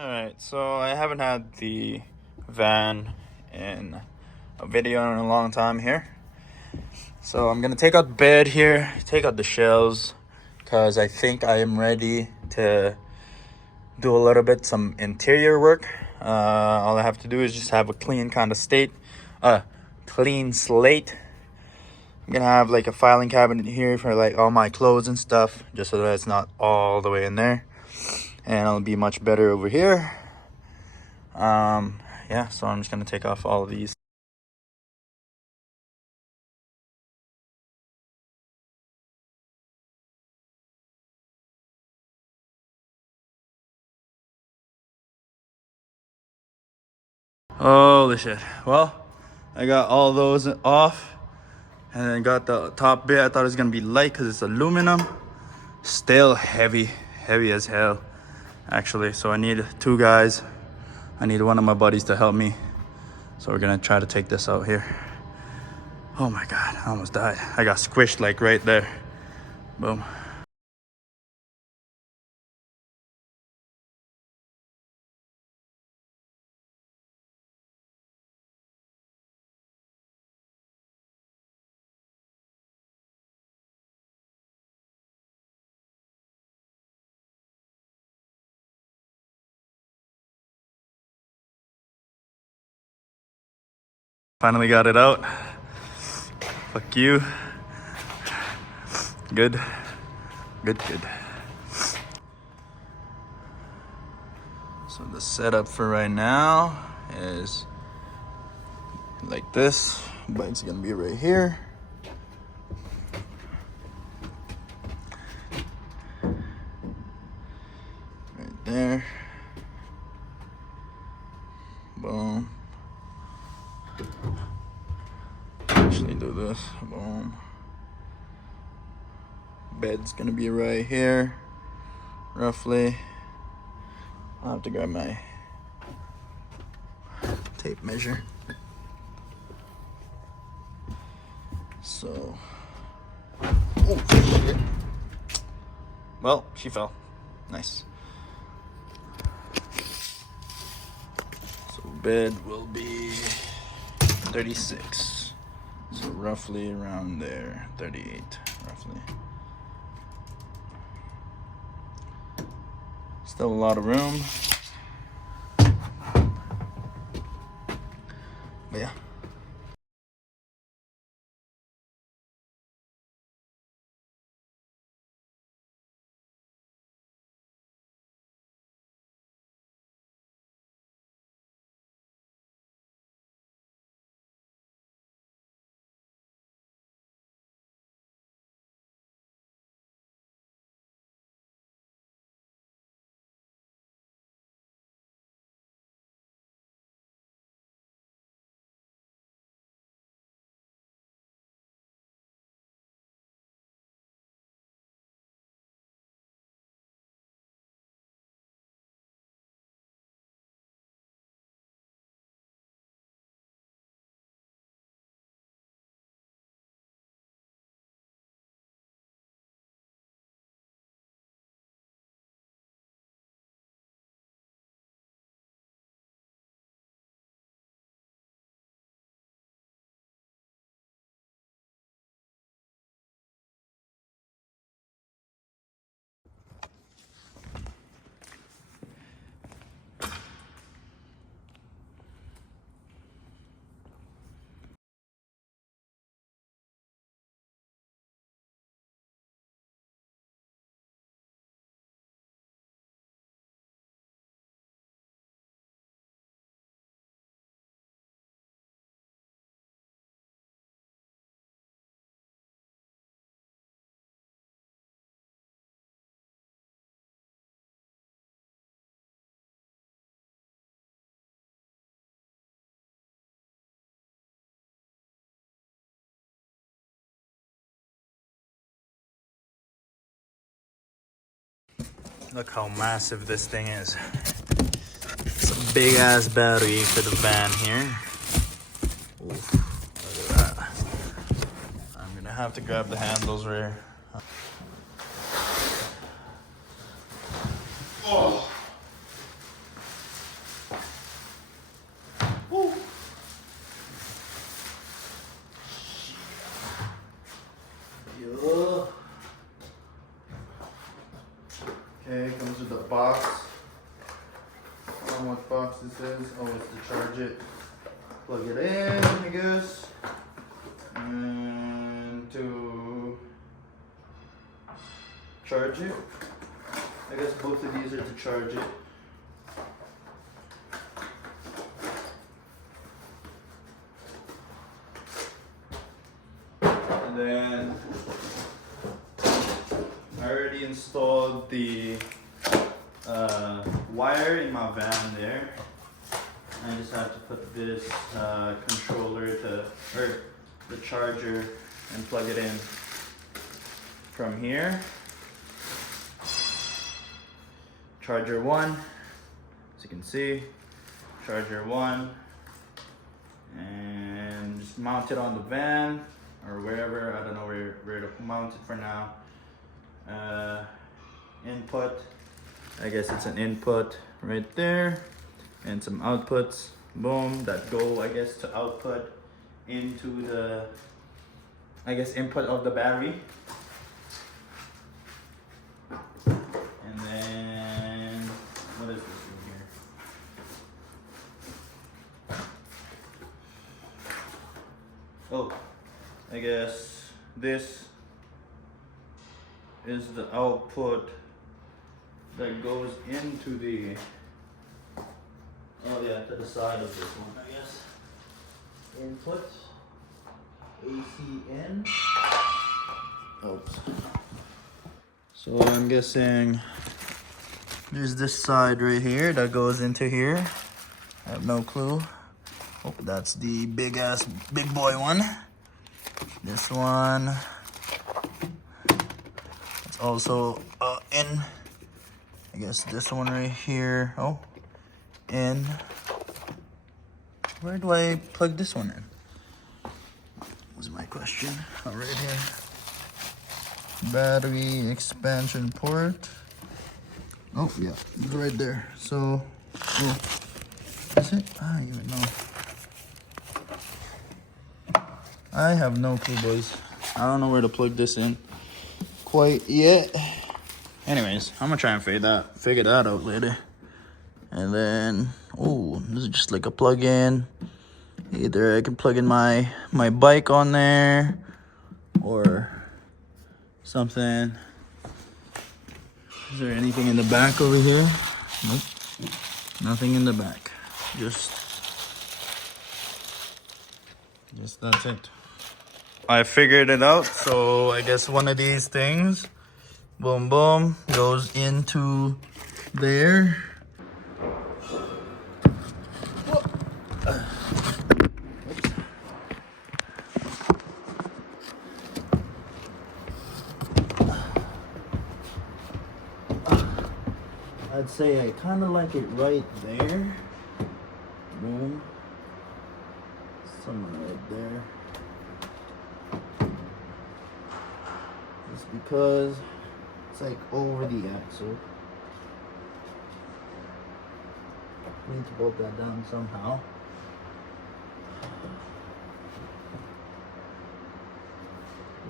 Alright, so I haven't had the van in a video in a long time here. So I'm gonna take out the bed here, take out the shelves, because I think I am ready to do a little bit some interior work. All I have to do is just have a clean kind of clean slate. I'm gonna have like a filing cabinet here for like all my clothes and stuff, just so that it's not all the way in there. And it'll be much better over here. Yeah, so I'm just gonna take off all of these. Holy shit. Well, I got all those off and then got the top bit. I thought it was gonna be light because it's aluminum. Still heavy as hell actually. So I need two guys. I need one of my buddies to help me. So we're gonna try to take this out here. Oh my God, I almost died. I got squished like right there. Boom. Finally got it out. Fuck you. Good. So the setup for right now is like this. Bike's gonna be right here. Right there. Boom. Actually do this. Boom. Bed's gonna be right here, roughly. I'll have to grab my tape measure. So, oh shit. Well, she fell. Nice. So bed will be 36. So roughly around there, 38, roughly. Still a lot of room. But yeah. Look how massive this thing is. It's a big ass battery for the van here. Oof, look at that. I'm gonna have to grab the handles right here. Oh. on what box this is. Oh, it's to charge it. Plug it in, I guess. And to charge it. I guess both of these are to charge it. And then I already installed the wire in my van there. I just have to put this controller or the charger and plug it in from here. Charger 1, as you can see, charger 1, and just mount it on the van or wherever. I don't know where to mount it for now. Input, I guess it's an input right there, and some outputs, boom, that go, I guess, to output into the, I guess, input of the battery. And then, what is this in here? Oh, I guess this is the output that goes into the, oh yeah, to the side of this one, I guess. Input, ACN. Oops. So I'm guessing there's this side right here that goes into here. I have no clue. Oh, that's the big boy one. This one. It's also in. I guess this one right here. Oh, in. Where do I plug this one in? Was my question. Oh, right here. Battery expansion port. Oh yeah, it's right there. So, oh, is it? I don't even know. I have no clue, boys. I don't know where to plug this in quite yet. Anyways, I'm gonna try and figure that out later. And then, oh, this is just like a plug-in. Either I can plug in my bike on there, or something. Is there anything in the back over here? Nope. Nothing in the back. Just that's it. I figured it out. So I guess one of these things, boom, boom, goes into there. I'd say I kind of like it right there. Boom. Somewhere right there. Just because it's like over the axle. We need to bolt that down somehow.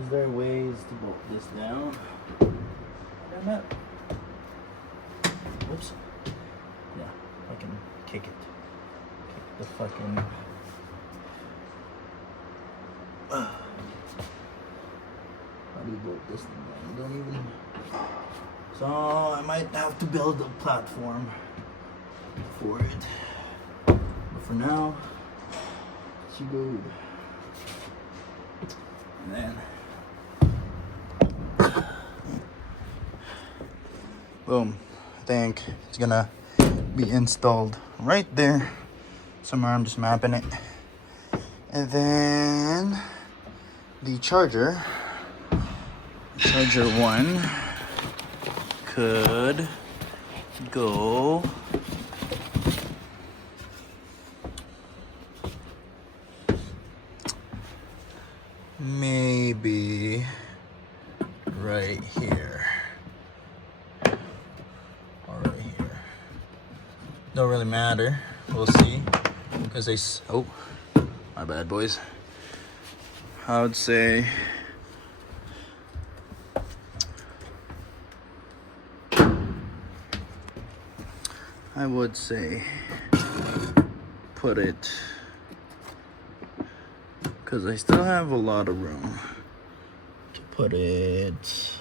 Is there ways to bolt this down? I don't know. Oops. Yeah, I can kick it. Kick the fucking. How do you bolt this thing down? You don't even. So I might have to build a platform for it. But for now, it's good. And then. Boom. I think it's gonna be installed right there somewhere. I'm just mapping it. And then the charger 1 could go maybe right here. Don't really matter. We'll see. Because they. Oh, my bad, boys. I would say. I would say put it, because I still have a lot of room to put it.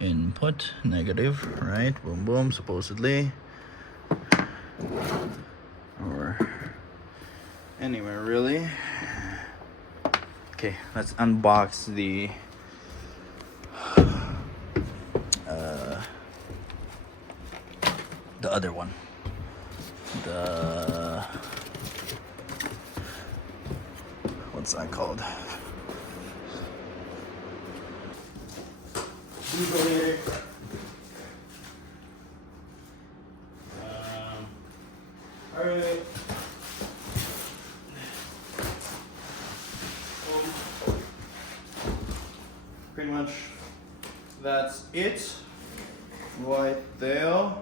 Input negative, right? Boom boom, supposedly, or anywhere really. Okay, let's unbox the other one, the, what's that called? Defibrillator. All right. Pretty much that's it right there.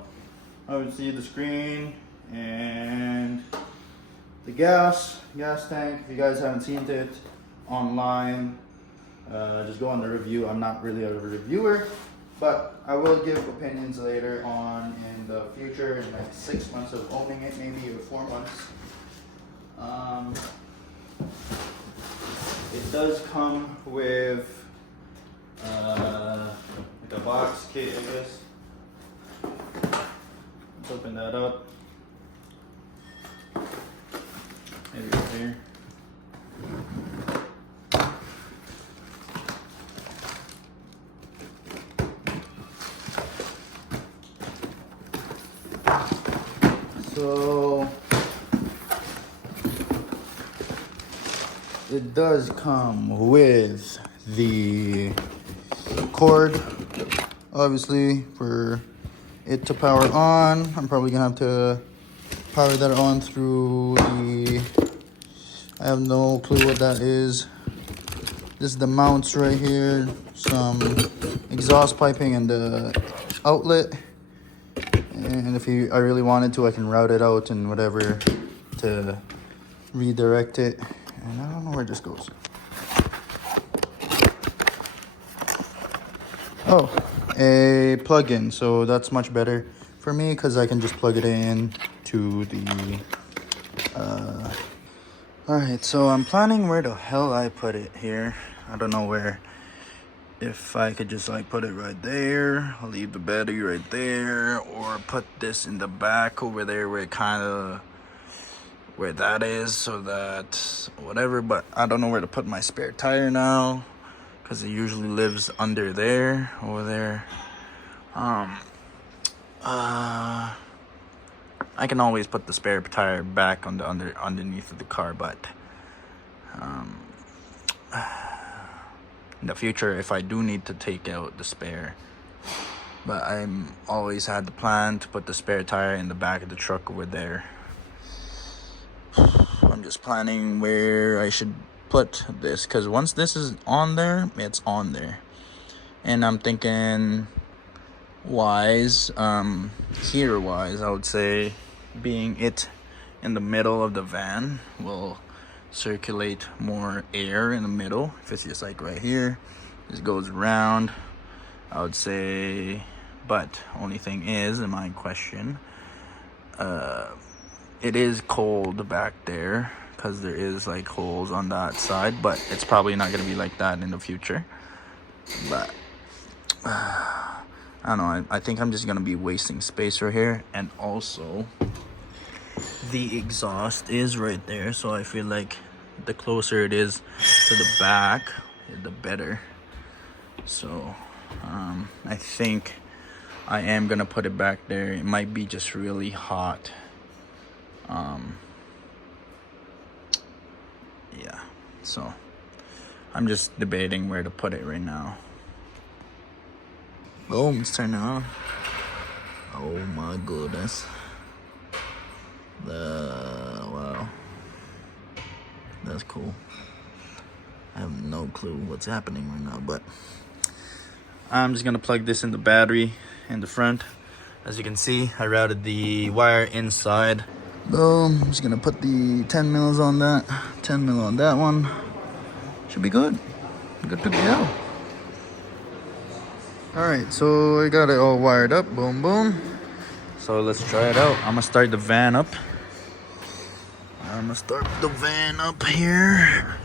I would see the screen and the gas tank. If you guys haven't seen it online, just go on the review. I'm not really a reviewer, but I will give opinions later on in the future, in like 6 months of owning it, maybe, or 4 months. It does come with like a box kit, I guess. Let's open that up. Maybe right here. So it does come with the cord, obviously, for it to power on. I'm probably gonna have to power that on through the, I have no clue what that is. This is the mounts right here, some exhaust piping and the outlet. And if I really wanted to, I can route it out and whatever to redirect it. And I don't know where this goes. Oh, a plug-in. So that's much better for me because I can just plug it in to the... Alright, so I'm planning where the hell I put it here. I don't know where. If I could just like put it right there, I'll leave the battery right there, or put this in the back over there where it kind of, where that is, so that whatever. But I don't know where to put my spare tire now, because it usually lives under there, over there. I can always put the spare tire back on the underneath of the car, but in the future, if I do need to take out the spare, but I'm always had the plan to put the spare tire in the back of the truck over there. I'm just planning where I should put this, because once this is on there, it's on there. And I'm thinking wise, here wise, I would say being it in the middle of the van will circulate more air in the middle. If it's just like right here, this goes around, I would say. But only thing is, in my question, it is cold back there because there is like holes on that side, but it's probably not going to be like that in the future. But I don't know, I think I'm just going to be wasting space right here. And also the exhaust is right there, so I feel like the closer it is to the back, the better. So I think I am gonna put it back there. It might be just really hot. Yeah, so I'm just debating where to put it right now. Boom, it's turning on. Oh my goodness. Wow, that's cool. I have no clue what's happening right now, but I'm just gonna plug this in the battery in the front. As you can see, I routed the wire inside. Boom, I'm just gonna put the 10 mils on that, 10 mil on that one. Should be good to go. All right, so I got it all wired up, boom boom. So let's try it out. I'm gonna start the van up. Here.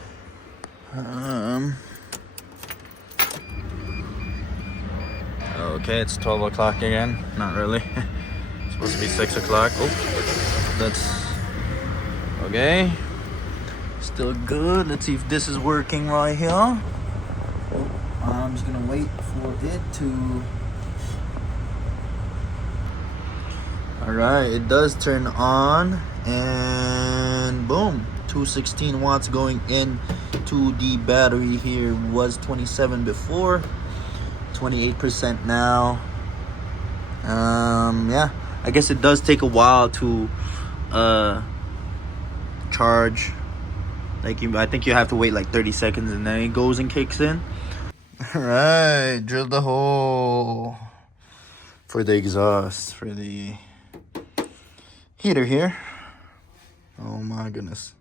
Okay, it's 12 o'clock again. Not really. It's supposed to be 6 o'clock. Oh, that's okay. Still good. Let's see if this is working right here. Oh, I'm just gonna wait for it to. All right, it does turn on, and boom, 216 watts going in to the battery here. Was 27 before, 28% now. Yeah, I guess it does take a while to charge. Like I think you have to wait like 30 seconds and then it goes and kicks in. All right, drill the hole for the exhaust for the heater here. Oh my goodness.